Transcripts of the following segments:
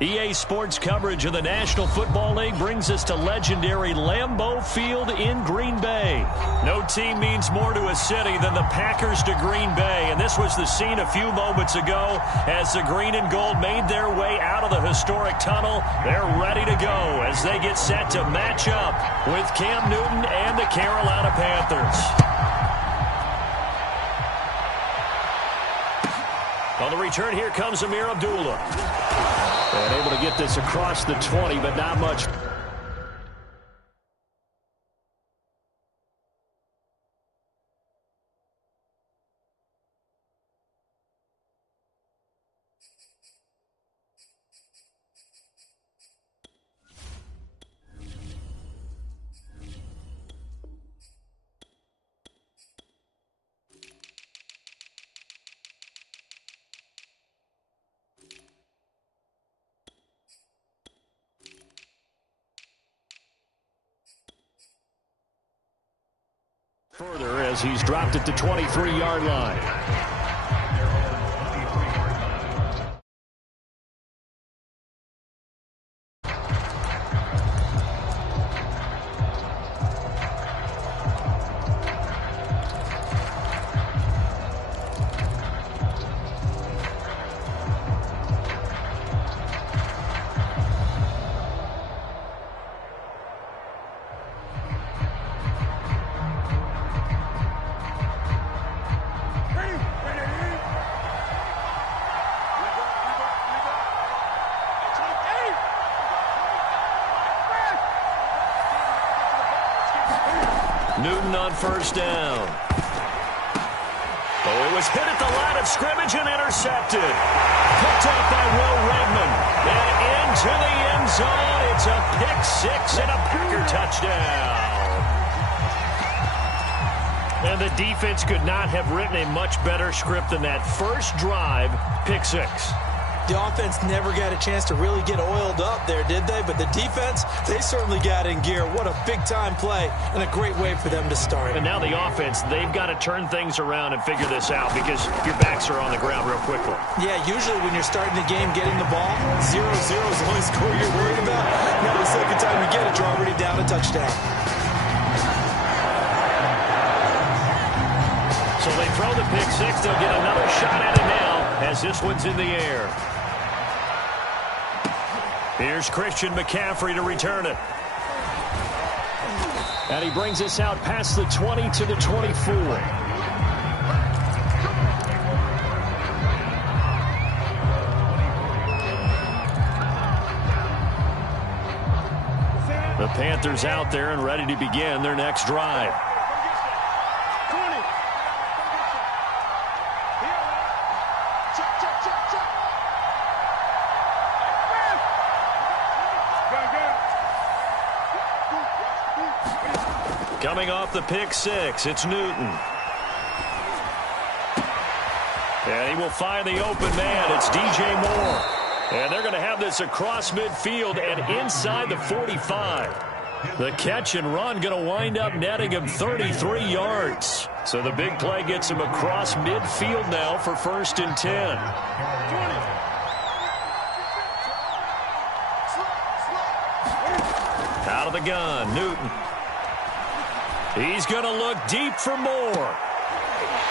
EA Sports coverage of the National Football League brings us to legendary Lambeau Field in Green Bay. No team means more to a city than the Packers to Green Bay, and this was the scene a few moments ago as the green and gold made their way out of the historic tunnel. They're ready to go as they get set to match up with Cam Newton and the Carolina Panthers. On the return, here comes Amir Abdullah. And able to get this across the 20, but not much. Further as he's dropped it to 23-yard line. Newton on first down. Oh, it was hit at the line of scrimmage and intercepted. Picked up by Will Redmond. And into the end zone. It's a pick six and a Packer touchdown. And the defense could not have written a much better script than that first drive, pick six. The offense never got a chance to really get oiled up there, did they? But the defense, they certainly got in gear. What a big-time play and a great way for them to start. And now the offense, they've got to turn things around and figure this out because your backs are on the ground real quickly. Yeah, usually when you're starting the game, getting the ball, 0-0 is the only score you're worried about. Now the second time you get it, you're already down a touchdown. So they throw the pick six. They'll get another shot at it now as this one's in the air. Here's Christian McCaffrey to return it. And he brings us out past the 20 to the 24. The Panthers out there and ready to begin their next drive. Coming off the pick six, it's Newton. And he will find the open man. It's DJ Moore. And they're going to have this across midfield and inside the 45. The catch and run going to wind up netting him 33 yards. So the big play gets him across midfield now for 1st and 10. Out of the gun, Newton. He's going to look deep for Moore.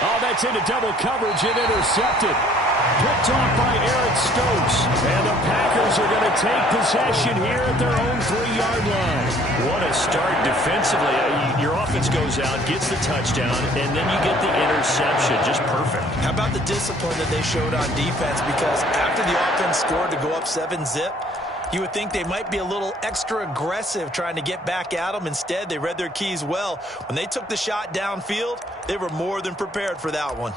Oh, that's into double coverage and intercepted. Picked off by Eric Stokes. And the Packers are going to take possession here at their own 3-yard line. What a start defensively. Your offense goes out, gets the touchdown, and then you get the interception. Just perfect. How about the discipline that they showed on defense? Because after the offense scored to go up 7-zip, you would think they might be a little extra aggressive trying to get back at them. Instead, they read their keys well. When they took the shot downfield, they were more than prepared for that one.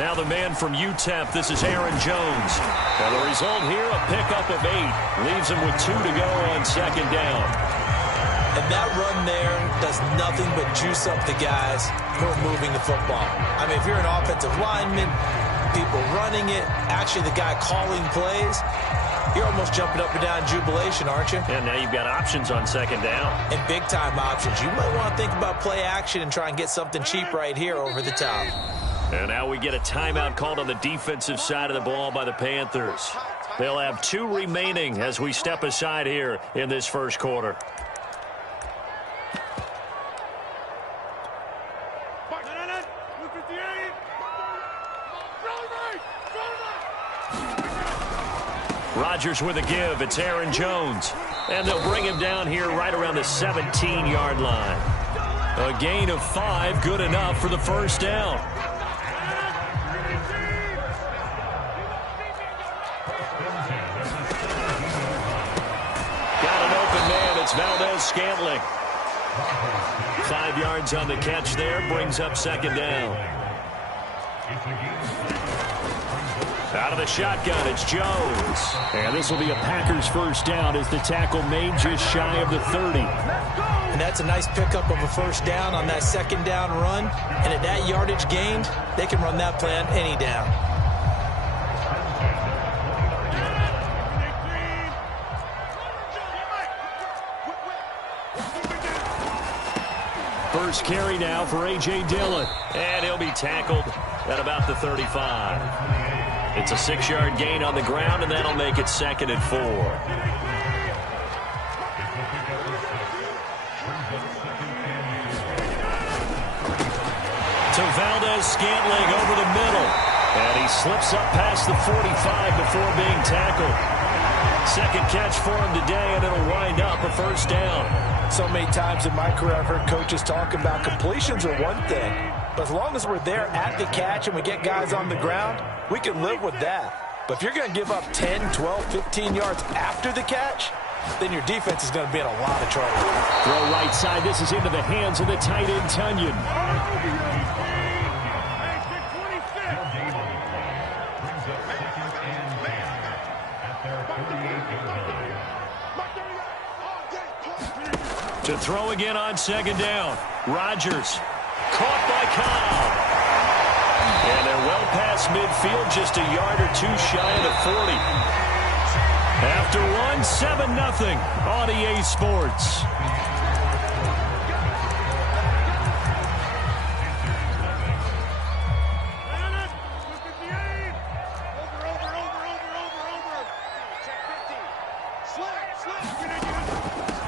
Now the man from UTEP, this is Aaron Jones. And the result here, a pickup of 8. Leaves him with 2 to go on second down. And that run there does nothing but juice up the guys who are moving the football. I mean, if you're an offensive lineman, people running it, actually the guy calling plays, you're almost jumping up and down in jubilation, aren't you? And now you've got options on second down. And big-time options. You might want to think about play action and try and get something cheap right here over the top. And now we get a timeout called on the defensive side of the ball by the Panthers. They'll have 2 remaining as we step aside here in this first quarter. Rodgers with a give. It's Aaron Jones. And they'll bring him down here right around the 17-yard line. A gain of 5, good enough for the first down. Got an open man. It's Valdez-Scantling. 5 yards on the catch there. Brings up second down. Out of the shotgun, it's Jones. And this will be a Packers first down as the tackle made just shy of the 30. And that's a nice pickup of a first down on that second down run. And at that yardage gained, they can run that play on any down. First carry now for A.J. Dillon. And he'll be tackled at about the 35. It's a 6-yard gain on the ground, and that'll make it 2nd and 4. To Valdez-Scantling over the middle. And he slips up past the 45 before being tackled. Second catch for him today, and it'll wind up a first down. So many times in my career I've heard coaches talk about completions are one thing. But as long as we're there at the catch and we get guys on the ground, we can live with that. But if you're going to give up 10, 12, 15 yards after the catch, then your defense is going to be in a lot of trouble. Throw right side. This is into the hands of the tight end, Tunyon. To throw again on second down. Rodgers. Caught by Cobb. And they're well past midfield, just a yard or 2 shy of the 40. After one, 7-0 on EA Sports.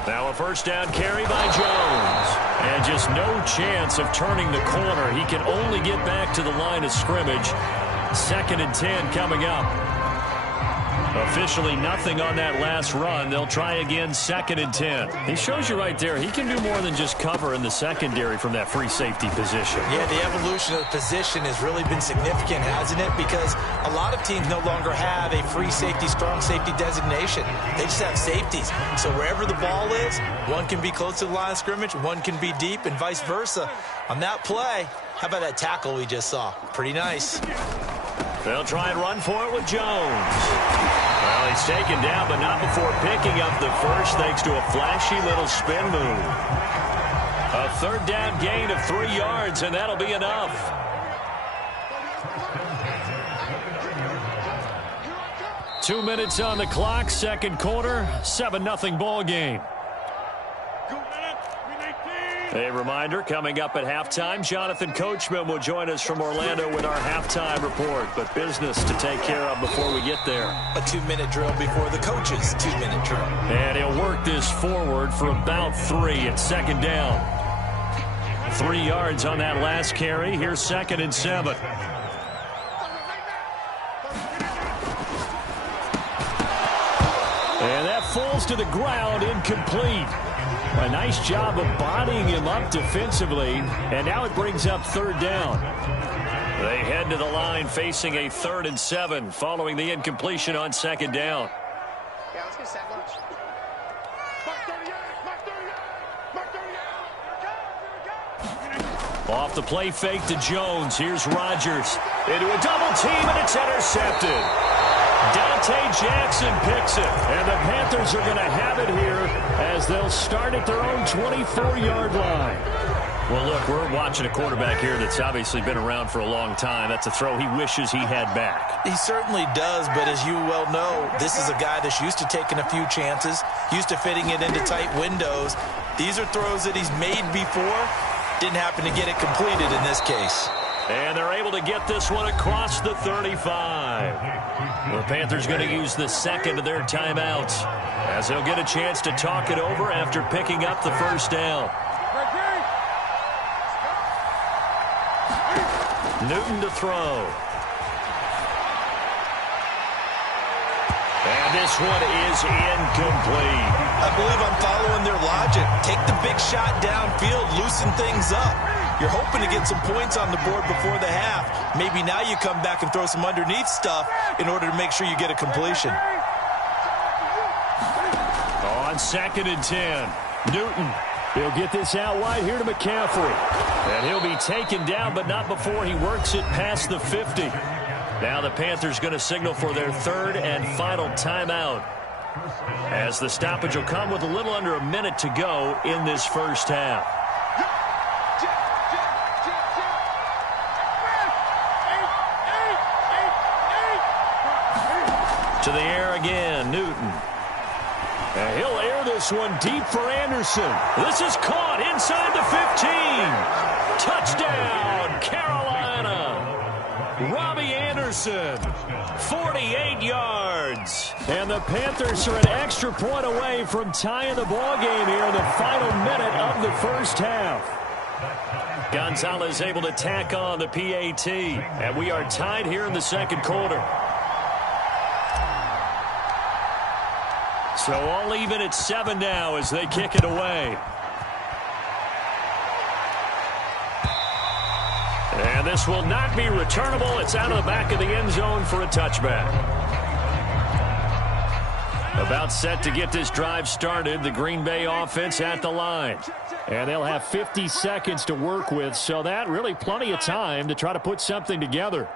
Now a first down carry by Jones. And just no chance of turning the corner. He can only get back to the line of scrimmage. 2nd and 10 coming up. Officially nothing on that last run. They'll try again 2nd and 10. He shows you right there, he can do more than just cover in the secondary from that free safety position. Yeah, the evolution of the position has really been significant, hasn't it? Because a lot of teams no longer have a free safety, strong safety designation. They just have safeties. So wherever the ball is, one can be close to the line of scrimmage, one can be deep, and vice versa. On that play, how about that tackle we just saw? Pretty nice. They'll try and run for it with Jones. Well, he's taken down, but not before picking up the first thanks to a flashy little spin move. A 3rd down gain of 3 yards, and that'll be enough. Two minutes on the clock, second quarter, 7-0 ball game. A reminder, coming up at halftime, Jonathan Coachman will join us from Orlando with our halftime report. But business to take care of before we get there. A 2-minute drill before the coach's 2-minute drill. And he'll work this forward for about 3 at second down. 3 yards on that last carry. Here's 2nd and 7. And that falls to the ground, incomplete. A nice job of bodying him up defensively, and now it brings up 3rd down. They head to the line facing a 3rd and 7 following the incompletion on 2nd down. Yeah, let's get set lunch. Mark 38, Mark 38, Mark 38. Off the play fake to Jones. Here's Rodgers. Into a double team, and it's intercepted. Dante Jackson picks it. And the Panthers are going to have it here as they'll start at their own 24-yard line. Well, look, we're watching a quarterback here that's obviously been around for a long time. That's a throw he wishes he had back. He certainly does, but as you well know, this is a guy that's used to taking a few chances, used to fitting it into tight windows. These are throws that he's made before. Didn't happen to get it completed in this case. And they're able to get this one across the 35. The Panthers going to use the second of their timeouts as they'll get a chance to talk it over after picking up the first down. Newton to throw. And this one is incomplete. I believe I'm following their logic. Take the big shot downfield, loosen things up. You're hoping to get some points on the board before the half. Maybe now you come back and throw some underneath stuff in order to make sure you get a completion. On 2nd and 10, Newton. He'll get this out wide here to McCaffrey. And he'll be taken down, but not before he works it past the 50. Now the Panthers going to signal for their third and final timeout, as the stoppage will come with a little under a minute to go in this first half. To the air again, Newton. And he'll air this one deep for Anderson. This is caught inside the 15. Touchdown, Carolina. Robbie Anderson, 48 yards. And the Panthers are an extra point away from tying the ball game here in the final minute of the first half. Gonzalez able to tack on the PAT. And we are tied here in the second quarter. So all even at 7 now as they kick it away. And this will not be returnable. It's out of the back of the end zone for a touchback. About set to get this drive started, the Green Bay offense at the line. And they'll have 50 seconds to work with, so that really plenty of time to try to put something together.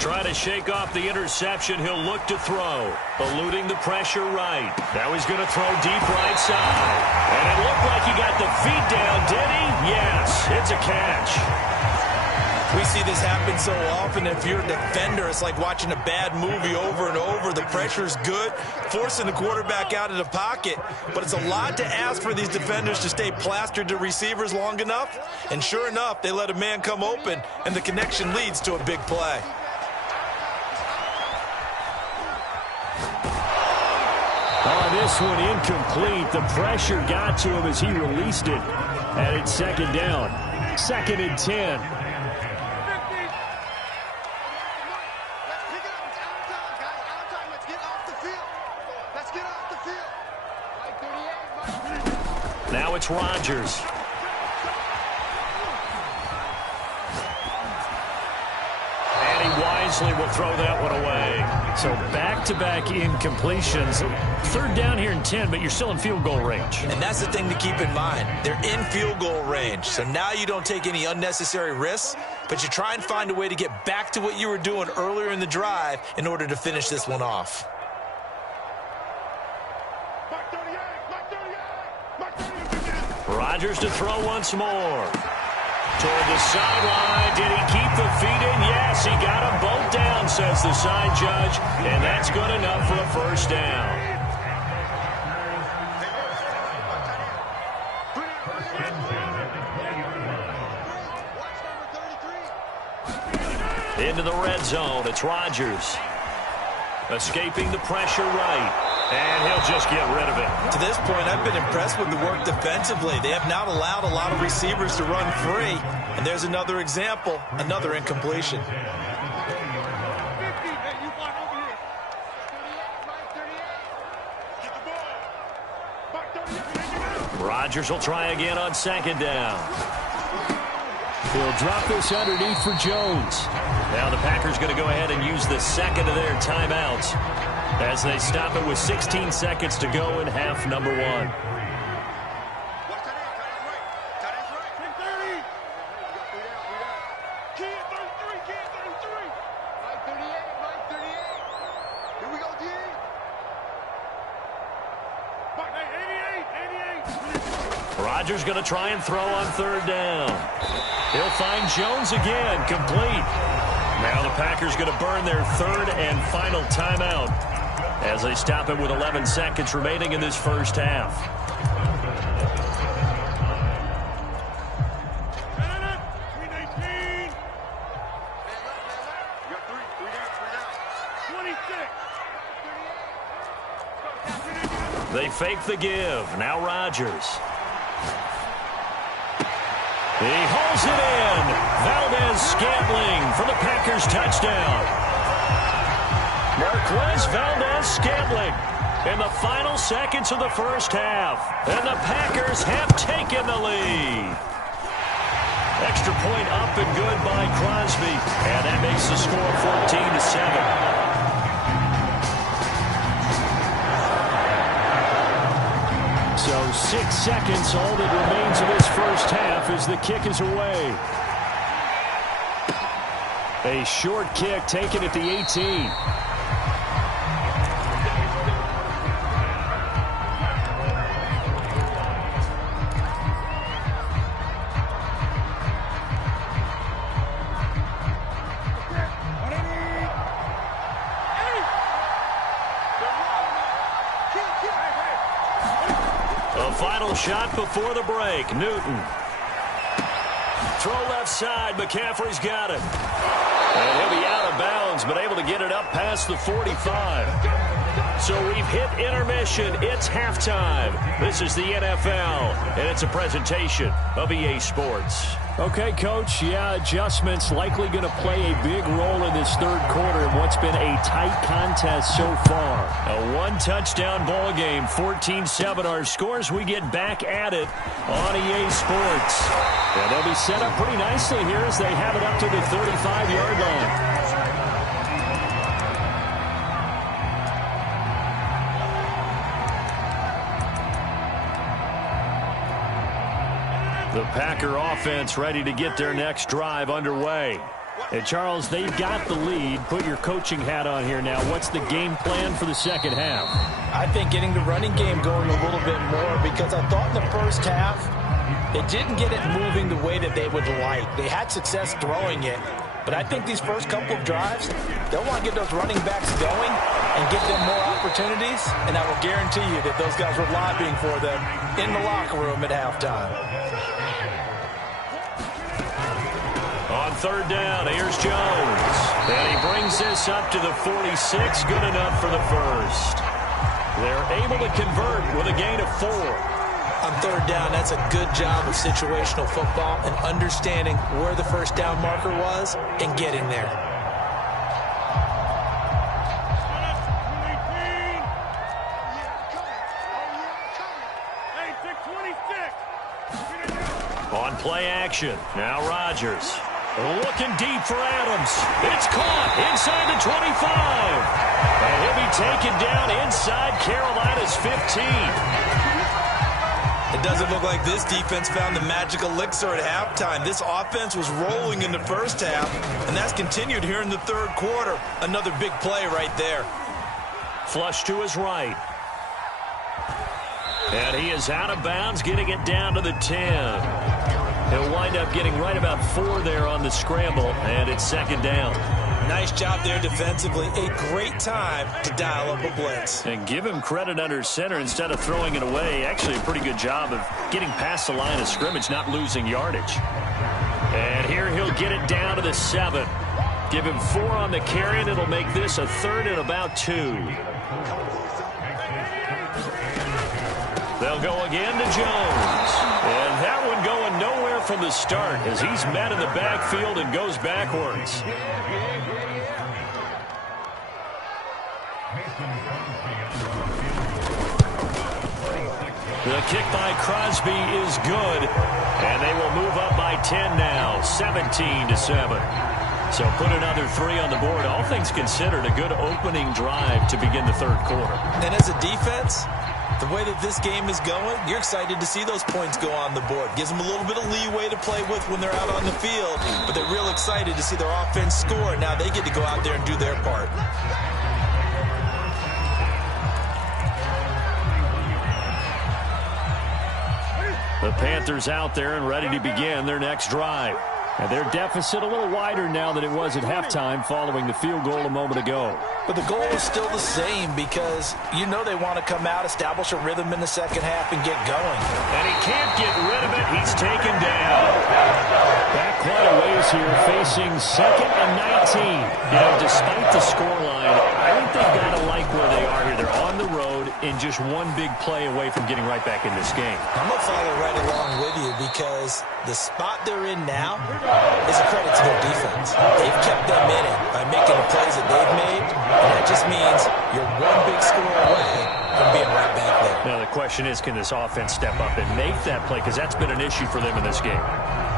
Try to shake off the interception. He'll look to throw. Eluding the pressure right. Now he's going to throw deep right side. And it looked like he got the feet down, did he? Yes, it's a catch. We see this happen so often. If you're a defender, it's like watching a bad movie over and over. The pressure's good, forcing the quarterback out of the pocket. But it's a lot to ask for these defenders to stay plastered to receivers long enough. And sure enough, they let a man come open, and the connection leads to a big play. On this one, incomplete. The pressure got to him as he released it. And it's second down. 2nd and 10. Now it's Rodgers. And he wisely will throw that one away. So back-to-back incompletions. 3rd down here and 10, but you're still in field goal range. And that's the thing to keep in mind. They're in field goal range. So now you don't take any unnecessary risks, but you try and find a way to get back to what you were doing earlier in the drive in order to finish this one off. Rodgers to throw once more. Toward the sideline. Did he keep the feet in? Yes, he got them both down, says the side judge. And that's good enough for a first down. Into the red zone. It's Rodgers. Escaping the pressure right. And he'll just get rid of it. To this point, I've been impressed with the work defensively. They have not allowed a lot of receivers to run free. And there's another example, another incompletion. Rodgers will try again on 2nd down. He'll drop this underneath for Jones. Now the Packers going to go ahead and use the second of their timeouts. as they stop it with 16 seconds to go in half number one. Rodgers going to try and throw on third down. He'll find Jones again, complete. Now the Packers going to burn their third and final timeout as they stop it with 11 seconds remaining in this first half. They fake the give. Now Rodgers. He hauls it in. Valdes-Scantling for the Packers touchdown. Marquez Valdes-Scantling in the final seconds of the first half. And the Packers have taken the lead. Extra point up and good by Crosby. And that makes the score 14-7. So 6 seconds, all that remains of this first half as the kick is away. A short kick taken at the 18. Final shot before the break. Newton. Throw left side. McCaffrey's got it. And he'll be out of bounds, but able to get it up past the 45. So we've hit intermission. It's halftime. This is the NFL, and it's a presentation of EA Sports. Okay, Coach. Yeah, adjustments likely going to play a big role in this third quarter in what's been a tight contest so far. A one-touchdown ball game, 14-7. Our scores, we get back at it on EA Sports. And they'll be set up pretty nicely here as they have it up to the 35-yard line. The Packer offense ready to get their next drive underway. And Charles, they've got the lead. Put your coaching hat on here now. What's the game plan for the second half? I think getting the running game going a little bit more, because I thought in the first half they didn't get it moving the way that they would like. They had success throwing it. But I think these first couple of drives, they'll want to get those running backs going and give them more opportunities. And I will guarantee you that those guys were lobbying for them in the locker room at halftime. On third down, here's Jones. And he brings this up to the 46. Good enough for the first. They're able to convert with a gain of 4. On third down, that's a good job of situational football and understanding where the first down marker was and getting there. On play action, now Rodgers. Looking deep for Adams. It's caught inside the 25. And he'll be taken down inside Carolina's 15. It doesn't look like this defense found the magic elixir at halftime. This offense was rolling in the first half, and that's continued here in the third quarter. Another big play right there. Flush to his right. And he is out of bounds, getting it down to the 10. He'll wind up getting right about 4 there on the scramble, and it's second down. Nice job there defensively. A great time to dial up a blitz. And give him credit under center instead of throwing it away. Actually, a pretty good job of getting past the line of scrimmage, not losing yardage. And here he'll get it down to the 7. Give him 4 on the carry, and it'll make this a third and about 2. They'll go again to Jones. And that one going nowhere from the start as he's met in the backfield and goes backwards. The kick by Crosby is good, and they will move up by 10 now, 17-7. So put another 3 on the board. All things considered, a good opening drive to begin the third quarter. And as a defense, the way that this game is going, you're excited to see those points go on the board. Gives them a little bit of leeway to play with when they're out on the field, but they're real excited to see their offense score. Now they get to go out there and do their part. The Panthers out there and ready to begin their next drive. And their deficit a little wider now than it was at halftime following the field goal a moment ago. But the goal is still the same because you know they want to come out, establish a rhythm in the second half, and get going. And he can't get rid of it. He's taken down. Back quite a ways here, facing 2nd and 19. You know, despite the scoreline, I think they've got to like where they are here. They're on the road and just one big play away from getting right back in this game. I'm going to follow right along with you because the spot they're in now is a credit to their defense. They've kept them in it by making the plays that they've made, and that just means you're one big score away from being right back there. Now the question is, can this offense step up and make that play? Because that's been an issue for them in this game.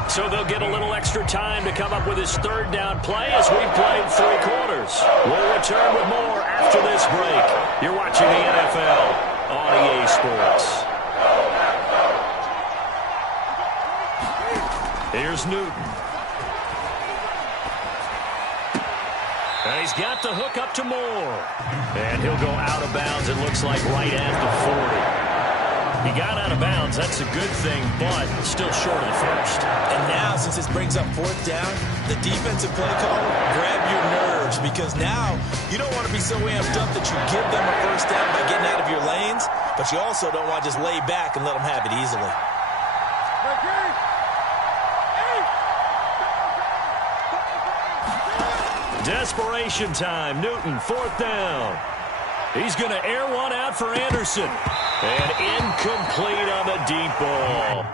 So they'll get a little extra time to come up with his third down play as we've played 3 quarters. We'll return with more after this break. You're watching the NFL on EA Sports. Here's Newton. And he's got the hook up to Moore. And he'll go out of bounds, it looks like, right at the 40. He got out of bounds. That's a good thing, but still short of the first. And now, since this brings up 4th down, the defensive play call, grab your nerves, because now you don't want to be so amped up that you give them a first down by getting out of your lanes, but you also don't want to just lay back and let them have it easily. Desperation time. Newton, 4th down. He's going to air one out for Anderson. And incomplete on the deep ball.